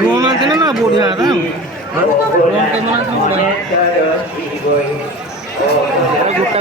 ବନାନ୍ତି ନା ବଢ଼ିଆ ଗୋଟା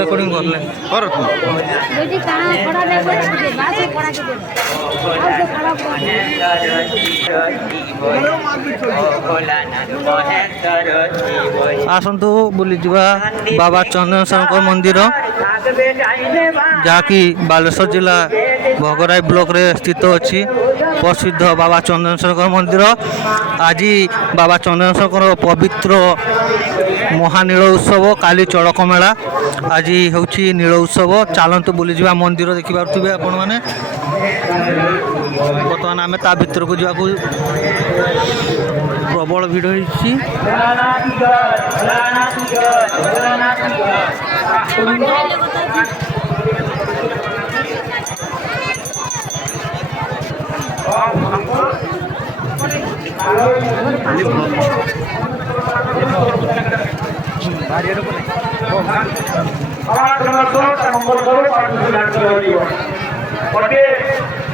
রেকর্ডিং করলে কর আসন্তু বুলি যা বাবা চন্দনেশ্বর মন্দির যাকি বালেশ্বর জেলা ভগরাই ব্লকরে স্থিত অছি প্রসিদ্ধ বাবা চন্দনেশ্বর মন্দির আজ বাবা চন্দনেশ্বর পবিত্র মহানীଳ উৎসব কালি চড়ক মেলা আজ হচ্ছে নীଳ উৎসব চালন্তু বুলি যা মন্দির দেখিপারে আপন মানে বর্তমান আমি তা ভিতরক যা প্রবল ভিড় হয়েছি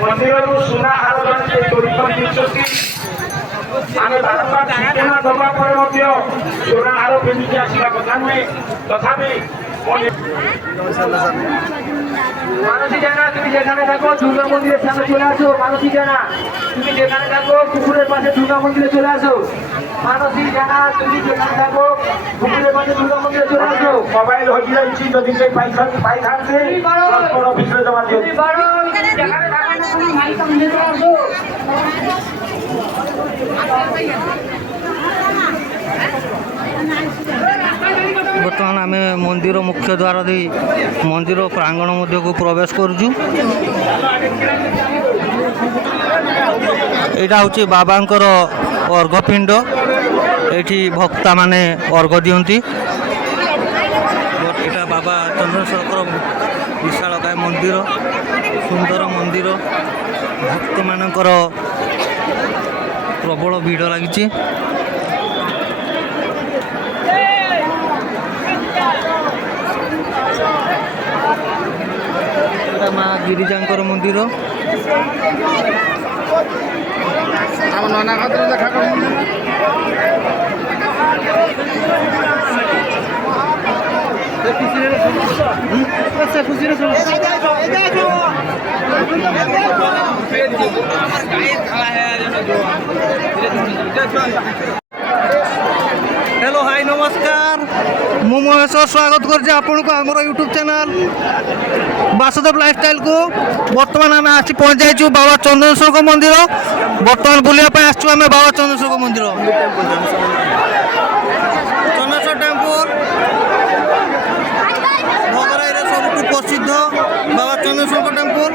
ମନ୍ଦିରରୁ ସୁନା ହାର ଚୋରି କରିଦେଇଛନ୍ତି। ଆମେ ବାରମ୍ବାର ସୂଚନା ଦେବା ପରେ ମଧ୍ୟ ସୁନା ହାର ପିନ୍ଧିକି ଆସିବା କଥା ନୁହେଁ। ତଥାପି মানসী জানা তুমি যেখানে থাকো দুর্গা মন্দিরের সামনে চলে আসো। মানসী জানা তুমি যেখানে থাকো পুকুরের পাশে দুর্গা মন্দিরে চলে আসো। মানসী জানা তুমি যেখানে থাকো পুকুরের পাশে দুর্গা মন্দিরে চলে আসো। মোবাইল হয়ে যাইছি যদি সেই পাই থাকবে অফিসে জমা দিও। যেখানে থাকো মাইক মন্দিরে চলে আসো। বর্তমান আমি মন্দির মুখ্য দ্বার দিয়ে মন্দির প্রাঙ্গণ মধ্যকু প্রবেশ করছু। এটা হচ্ছে বাবাঙ্কর অর্ঘপিণ্ড, এটি ভক্তা মানে অর্ঘ দিয়ন্তি। এটা বাবা চন্দ্রশেখর বিশালকায় মন্দির, সুন্দর মন্দির, ভক্ত মানଙ୍କର প্রবল ভিড় লাগিছে। মা গিরিজাঙ্কর মন্দির, আমার নানা খাতে দেখা করুন। हेलो हाय नमस्कार, मु महेश्वर स्वागत करছি आपको आमर यूट्यूब चैनल वासुदेव लाइफस्टाइल को। बर्तमान आम आसी पहुँच जाइए बाबा चंद्रेश्वर मंदिर। बर्तमान बुलापी आसू आम बाबा चंद्रेश्वर मंदिर, चंद्रेश्वर टेम्पल भगराई सबुठ प्रसिद्ध बाबा चंद्रेश्वर टेम्पल।